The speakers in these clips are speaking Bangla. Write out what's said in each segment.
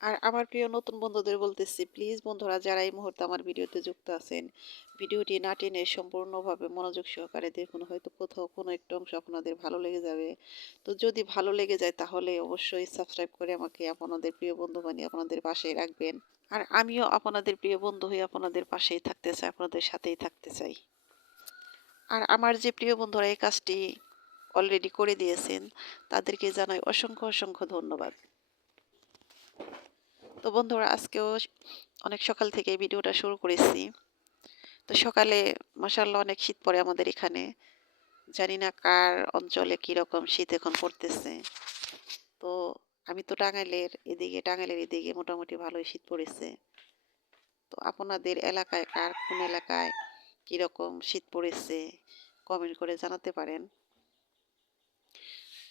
আর আমার প্রিয় নতুন বন্ধুদের বলতেছি, প্লিজ বন্ধুরা যারা এই মুহূর্তে আমার ভিডিওতে যুক্ত আছেন, ভিডিওটি না টেনে সম্পূর্ণভাবে মনোযোগ সহকারে দেখুন। হয়তো কোথাও কোনো একটু অংশ আপনাদের ভালো লেগে যাবে। তো যদি ভালো লেগে যায় তাহলে অবশ্যই সাবস্ক্রাইব করে আমাকে আপনাদের প্রিয় বন্ধু বানিয়ে আপনাদের পাশেই রাখবেন। আর আমিও আপনাদের প্রিয় বন্ধু হয়ে আপনাদের পাশেই থাকতে চাই, আপনাদের সাথেই থাকতে চাই। আর আমার যে প্রিয় বন্ধুরা এই কাজটি অলরেডি করে দিয়েছেন, তাদেরকে জানাই অসংখ্য অসংখ্য ধন্যবাদ। তো বন্ধুরা আজকেও অনেক সকাল থেকে ভিডিওটা শুরু করেছি। তো সকালে মাশাআল্লাহ অনেক শীত পড়ে আমাদের এখানে। জানি না কার অঞ্চলে কিরকম শীত এখন পড়তেছে। তো আমি তো টাঙ্গাইলের এদিকে মোটামুটি ভালোই শীত পড়েছে। তো আপনাদের এলাকায় কোন এলাকায় কিরকম শীত পড়েছে কমেন্ট করে জানাতে পারেন।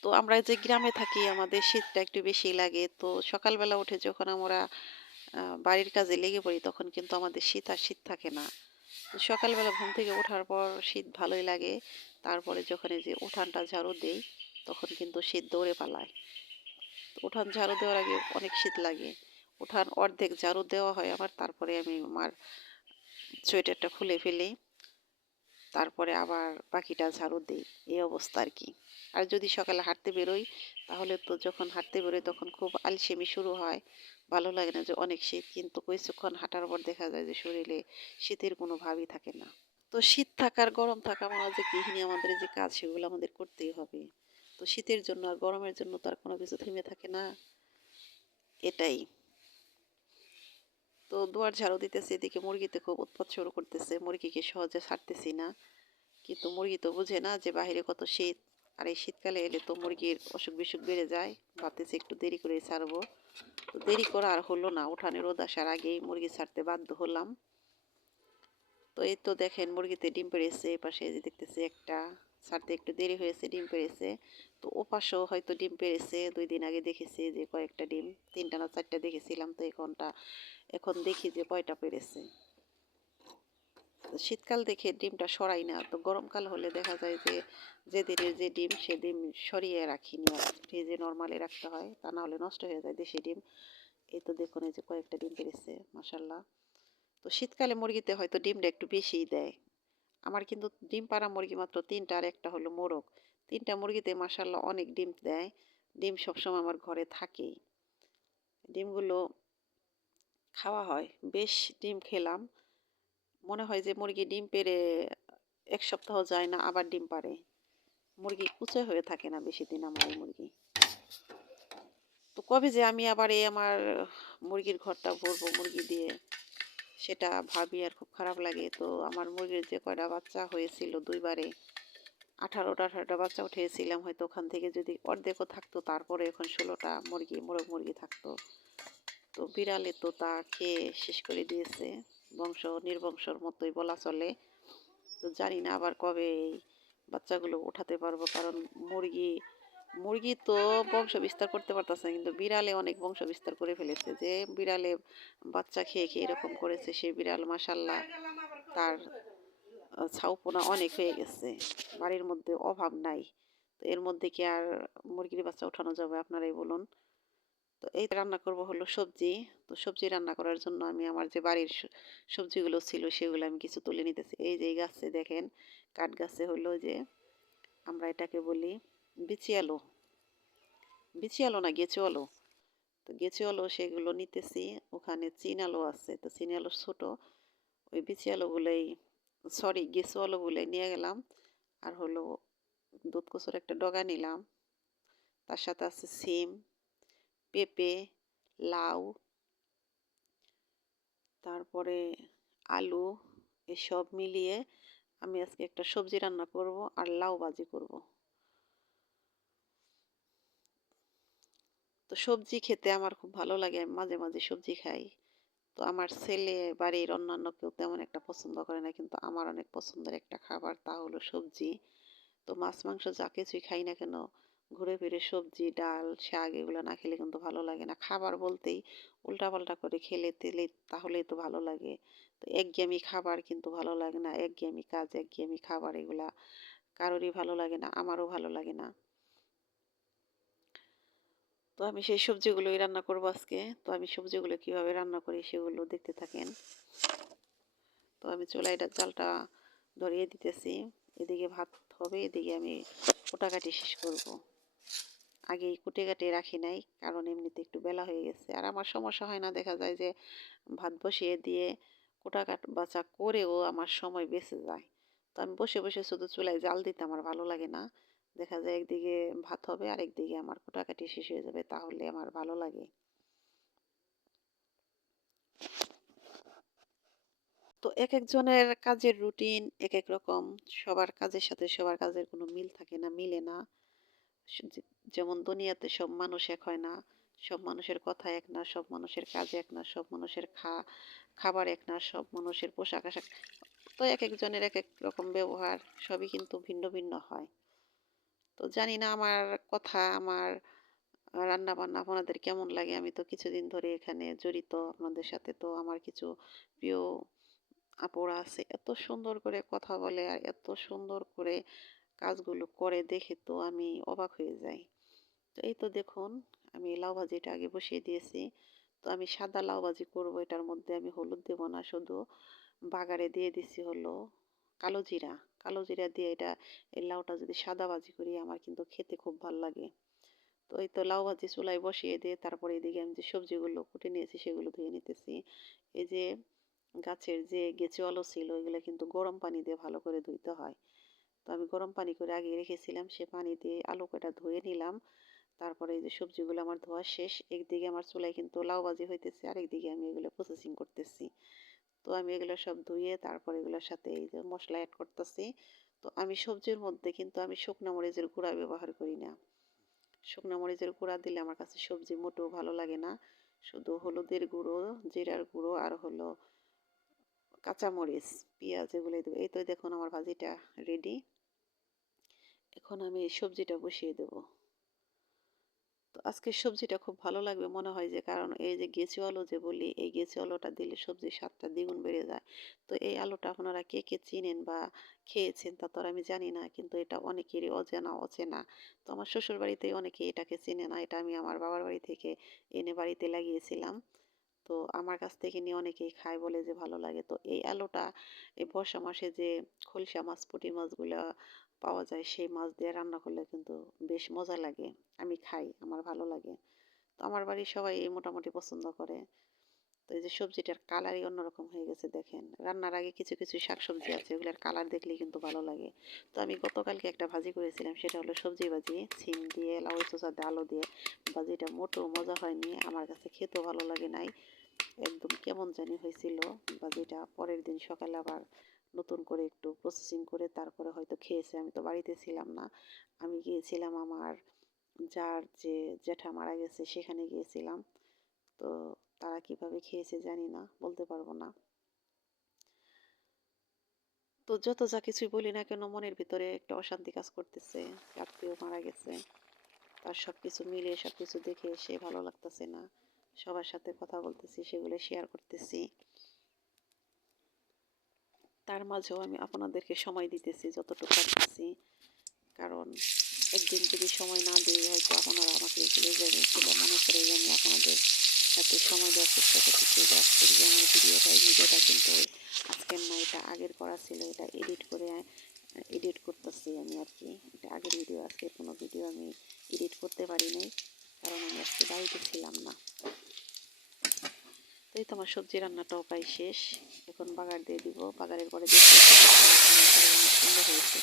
তো আমরা যে গ্রামে থাকি আমাদের শীতটা একটু বেশি লাগে। তো সকালবেলা উঠে যখন আমরা বাড়ির কাজে লেগে পড়ি তখন কিন্তু আমাদের শীত আর শীত থাকে না। তো সকালবেলা ঘুম থেকে ওঠার পর শীত ভালোই লাগে। তারপরে যখন এই যে উঠানটা ঝাড়ু দেই তখন কিন্তু শীত দৌড়ে পালায়। উঠান ঝাড়ু দেওয়ার আগে অনেক শীত লাগে। উঠান অর্ধেক ঝাড়ু দেওয়া হয় আমার, তারপরে আমি আমার সোয়েটারটা খুলে ফেলি, তারপরে আবার বাকিটা ঝাড়ু দিই। এই অবস্থা আর কি। আর যদি সকালে হাঁটতে বেরোই তাহলে তো যখন হাঁটতে বেরোই তখন খুব আলসেমি শুরু হয়। ভালো লাগে না যে অনেক শীত, কিন্তু কিছুক্ষণ হাঁটার পর দেখা যায় যে শরীরে শীতের কোনো ভাবই থাকে না। তো শীত থাকার গরম থাকা আমরা যে গৃহিণী আমাদের যে কাজ সেগুলো আমাদের করতেই হবে। তো শীতের জন্য আর গরমের জন্য তো আর কোনো কিছু থেমে থাকে না। এটাই। তো দুয়ার ঝাড়ু দিতেছে, এদিকে মুরগিতে খুব উৎপাত শুরু করতেছে। মুরগিকে সহজে ছাড়তেছি না, কিন্তু মুরগি তো বুঝে না যে বাইরে কত শীত। আর এই শীতকালে এলে তো মুরগির অসুখ বিসুখ বেড়ে যায়। ভাবতেছি একটু দেরি করে ছাড়বো। তো দেরি করা আর হলো না, উঠানে রোদ আসার আগেই মুরগি ছাড়তে বাধ্য হলাম। তো এই তো দেখেন মুরগিতে ডিম পেড়েছে। এই পাশে যে দেখতেছি একটা, ছাড়তে একটু দেরি হয়েছে, ডিম পেড়েছে। তো ও পাশেও হয়তো ডিম পেড়েছে। 2 দিন আগে দেখেছি যে কয়েকটা ডিম, 3টা না 4টা দেখেছিলাম। তো এখন দেখি যে কয়টা পেড়েছে। শীতকাল দেখে ডিমটা সরাই না। তো গরমকাল হলে দেখা যায় যে যেদিনের যে ডিম সেদিন সরিয়ে রাখিনি, আর ফ্রিজে নর্মালি রাখতে হয়, তা না হলে নষ্ট হয়ে যায় দেশি ডিম। এই তো দেখুন এই যে কয়েকটা ডিম পেড়েছে মাশাল্লাহ। তো শীতকালে মুরগিতে হয়তো ডিমটা একটু বেশিই দেয়। আমার কিন্তু ডিম পাড়া মুরগি মাত্র 3টা, আর একটা হলো মোরগ। 3টা মুরগিতে মাশাল্লাহ অনেক ডিম দেয়। ডিম সবসময় আমার ঘরে থাকেই। ডিমগুলো খাওয়া হয়। বেশ ডিম খেলাম। মনে হয় যে মুরগি ডিম পেড়ে 1 সপ্তাহ যায় না আবার ডিম পাড়ে। মুরগি কুঁচে হয়ে থাকে না বেশি দিন আমার এই মুরগি। তো কবে যে আমি আবার আমার মুরগির ঘরটা ভরবো মুরগি দিয়ে, সেটা ভাবি আর খুব খারাপ লাগে। তো আমার মুরগির যে কয়টা বাচ্চা হয়েছিল 2বারে 18টা বাচ্চা উঠিয়েছিলাম, হয়তো ওখান থেকে যদি অর্ধেকও থাকতো তারপরে এখন 16টা মোরগ মুরগি থাকতো। তো বিড়ালে তো তা খেয়ে শেষ করে দিয়েছে। বংশ নির্বংশর মতোই বলা চলে। তো জানি না আবার কবে এই বাচ্চাগুলো উঠাতে পারবো, কারণ মুরগি মুরগি তো বংশ বিস্তার করতে পারতেছে না, কিন্তু বিড়ালে অনেক বংশ বিস্তার করে ফেলেছে। যে বিড়ালে বাচ্চা খেয়ে খেয়ে এরকম করেছে, সে বিড়াল মাসাল্লাহ তার ছাউপনা অনেক হয়ে গেছে। বাড়ির মধ্যে অভাব নাই। তো এর মধ্যে কি আর মুরগির বাচ্চা উঠানো যাবে আপনারাই বলুন। তো এই রান্না করব হলো সবজি। তো সবজি রান্না করার জন্য আমি আমার যে বাড়ির সবজিগুলো ছিল সেগুলো আমি কিছু তুলে নিতেছি। এই যে এই গাছে দেখেন, কাঠ গাছে হলো যে আমরা এটাকে বলি বিচি আলু। বিচি আলু না, গেঁচো আলু। তো গেঁচো আলু সেগুলো নিতেছি। ওখানে চীন আলু আছে, তো চীন আলু ছোট। ওই বিচি আলুগুলোই, সরি গেঁচো আলুগুলোই নিয়ে গেলাম। আর হলো দুধ কচুর একটা ডগা নিলাম। তার সাথে আছে সিম, পেঁপে, লাউ, তারপরে আলু। এসব মিলিয়ে আমি আজকে একটা সবজি রান্না করব আর লাউ ভাজি করব। তো সবজি খেতে আমার খুব ভালো লাগে, আমি মাঝে মাঝে সবজি খাই। তো আমার ছেলে বাড়ির অন্যান্য কেউ তেমন একটা পছন্দ করে না, কিন্তু আমার অনেক পছন্দের একটা খাবার, তা হলো সবজি। তো মাছ মাংস যা কিছুই খাই না কেন, ঘুরে ফিরে সবজি ডাল শাক এগুলো না খেলে কিন্তু ভালো লাগে না। খাবার বলতেই উল্টাপাল্টা করে খেলে তেলে তাহলেই তো ভালো লাগে। তো একঘেয়েমি খাবার কিন্তু ভালো লাগে না, একঘেয়েমি কাজ একঘেয়েমি খাবার এগুলা কারোরই ভালো লাগে না, আমারও ভালো লাগে না। তো আমি সেই সবজিগুলোই রান্না করব আজকে। তো আমি সবজিগুলো কিভাবে রান্না করি সেগুলো দেখতে থাকেন। তো আমি চুলায় জালটা ধরিয়ে দিতেছি। এদিকে ভাত হবে, এদিকে আমি কোটাকাটি শেষ করব। আগেই কুটে কাটে রাখি নাই, কারণ এমনিতে একটু বেলা হয়ে গেছে। আর আমার সমস্যা হয় না, দেখা যায় যে ভাত বসিয়ে দিয়ে কোটা বাছা করেও আমার সময় বেঁচে যায়। তো আমি বসে বসে শুধু চুলায় জাল দিতে আমার ভালো লাগে না। দেখা যায় একদিকে ভাত হবে আর একদিকে আমার কোটাকাটি শেষ হয়ে যাবে, তাহলে আমার ভালো লাগে। তো এক একজনের কাজের রুটিন এক এক রকম। সবার কাজের সাথে সবার কাজের কোনো মিল থাকে না, মিলে না। যেমন দুনিয়াতে সব মানুষ এক হয় না, সব মানুষের কথা এক না, সব মানুষের কাজ এক না, সব মানুষের খাবার এক না, সব মানুষের পোশাক আশাক। তো এক একজনের এক এক রকম ব্যবহার, সবই কিন্তু ভিন্ন ভিন্ন হয়। তো জানি না আমার কথা, আমার রান্না বান্না আপনাদের কেমন লাগে। আমি তো কিছুদিন ধরে এখানে জড়িত আপনাদের সাথে। তো আমার কিছু প্রিয় আপুরা আছে, এত সুন্দর করে কথা বলে আর এত সুন্দর করে কাজগুলো করে দেখে তো আমি অবাক হয়ে যাই। তো এই তো দেখুন, আমি লাউ ভাজিটা আগে বসিয়ে দিয়েছি। তো আমি সাদা লাউ ভাজি করবো, এটার মধ্যে আমি হলুদ দেবো না, শুধু বাগারে দিয়ে দিছি হলো কালো জিরা। কালো জিরা দিয়ে এটা, এই লাউটা যদি সাদা ভাজি করি আমার কিন্তু খেতে খুব ভাল লাগে। তো এই তো লাউ ভাজি চুলায় বসিয়ে দিয়ে তারপরে এদিকে আমি যে সবজিগুলো কুটে নিয়েছি সেগুলো ধুয়ে নিতেছি। এই যে গাছের যে গেঁচুয়ালো ছিল এগুলো কিন্তু গরম পানি দিয়ে ভালো করে ধুইতে হয়। তো আমি গরম পানি করে আগে রেখেছিলাম, সে পানি দিয়ে আলু কটা ধুয়ে নিলাম। তারপরে এই যে সবজিগুলো আমার ধোয়া শেষ, একদিকে আমার চুলায় কিন্তু লাউ ভাজি হইতেছে, আরেকদিকে আমি এগুলো প্রসেসিং করতেছি। তো আমি এগুলো সব ধুয়ে তারপর এগুলোর সাথে এই যে মশলা অ্যাড করতেছি। তো আমি সবজির মধ্যে কিন্তু আমি শুকনো মরিচের গুঁড়া ব্যবহার করি না। শুকনো মরিচের গুঁড়া দিলে আমার কাছে সবজি মোটেও ভালো লাগে না। শুধু হলুদের গুঁড়ো, জিরার গুঁড়ো আর হলো কাঁচামরিচ, পেঁয়াজ এগুলো দেবো। এই তো দেখুন আমার ভাজিটা রেডি। এখন আমি এই সবজিটা বসিয়ে দেবো। তো আজকের সবজিটা খুব ভালো লাগবে মনে হয়, যে কারণ এই যে গেঁচু আলু যে বলি, এই গেঁচু আলুটা দিলে সবজির স্বাদটা দ্বিগুণ বেড়ে যায়। তো এই আলুটা আপনারা কে কে চিনেন বা খেয়েছেন তা তো আর আমি জানি না, কিন্তু এটা অনেকেরই অজানা অচেনা। তো আমার শ্বশুর বাড়িতে অনেকে এটাকে চিনে না, এটা আমি আমার বাবার বাড়ি থেকে এনে বাড়িতে লাগিয়েছিলাম। তো আমার কাছ থেকে নিয়ে অনেকেই খায়, বলে যে ভালো লাগে। তো এই আলুটা এই বর্ষা মাসে যে খলসা মাছ, পুঁটি মাছগুলো পাওয়া যায়, সেই মাছ দিয়ে রান্না করলে কিন্তু বেশ মজা লাগে। আমি খাই, আমার ভালো লাগে। তো আমার বাড়ির সবাই মোটামুটি পছন্দ করে। তো এই যে সবজিটার কালারই অন্যরকম হয়ে গেছে দেখেন। রান্নার আগে কিছু কিছু শাকসবজি আছে, ওগুলোর কালার দেখলেই কিন্তু ভালো লাগে। তো আমি গতকালকে একটা ভাজি করেছিলাম, সেটা হলো সবজি ভাজি, সিম দিয়ে লাউ চোষা দিয়ে আলু দিয়ে। ভাজিটা মোটেও মজা হয়নি, আমার কাছে খেতেও ভালো লাগে নাই, একদম কেমন জানি হয়েছিল ভাজিটা। পরের দিন সকালে আবার নতুন করে একটু প্রসেসিং করে তারপরে হয়তো খেয়েছে। আমি তো বাড়িতে ছিলাম না, আমি গিয়েছিলাম আমার যার যে জ্যাঠা মারা গেছে সেখানে গিয়েছিলাম। তো তারা কিভাবে খেয়েছে জানি না, বলতে পারবো না। তো যত যা কিছুই বলি না কেন, মনের ভিতরে একটা অশান্তি কাজ করতেছে। আত্মীয় মারা গেছে, তার সব কিছু মিলে সব কিছু দেখে এসে ভালো লাগতেছে না। সবার সাথে কথা বলতেছি, সেগুলো শেয়ার করতেছি। তার মাঝেও আমি আপনাদেরকে সময় দিতেছি যতটুকু পারতেছি, কারণ একদিন যদি সময় না দিই হয়তো আপনারা আমাকে ভুলে যাবেন, সেটা মনে করে আমি আপনাদের সাথে সময় দেওয়ার চেষ্টা করতেছি। যে আজকের যে আমার ভিডিওটা, এই ভিডিওটা কিন্তু আজকের না, এটা আগের করা ছিল, এটা এডিট করতেছি আমি আর কি। এটা আগের ভিডিও, আজকের কোনো ভিডিও আমি এডিট করতে পারি নাই, কারণ আমি আজকে বাড়িতে ছিলাম না। তো এই তো আমার সবজি রান্নাটাও প্রায় শেষ, এখন বাগার দিয়ে দিব। বাগারের পরে দেখি অনেক সুন্দর হয়েছে।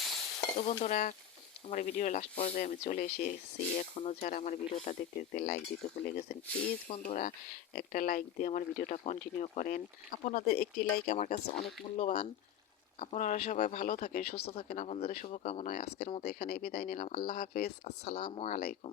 তো বন্ধুরা, আমার ভিডিও লাস্ট পর্যায়ে আমি চলে এসেছি। এখনও যারা আমার ভিডিওটা দেখতে দেখতে লাইক দিতে ভুলে গেছেন, প্লিজ বন্ধুরা একটা লাইক দিয়ে আমার ভিডিওটা কন্টিনিউ করেন। আপনাদের একটি লাইক আমার কাছে অনেক মূল্যবান। আপনারা সবাই ভালো থাকেন, সুস্থ থাকেন, আপনাদের শুভকামনায় আজকের মতো এখানে বিদায় নিলাম। আল্লাহ হাফেজ, আসসালামু আলাইকুম।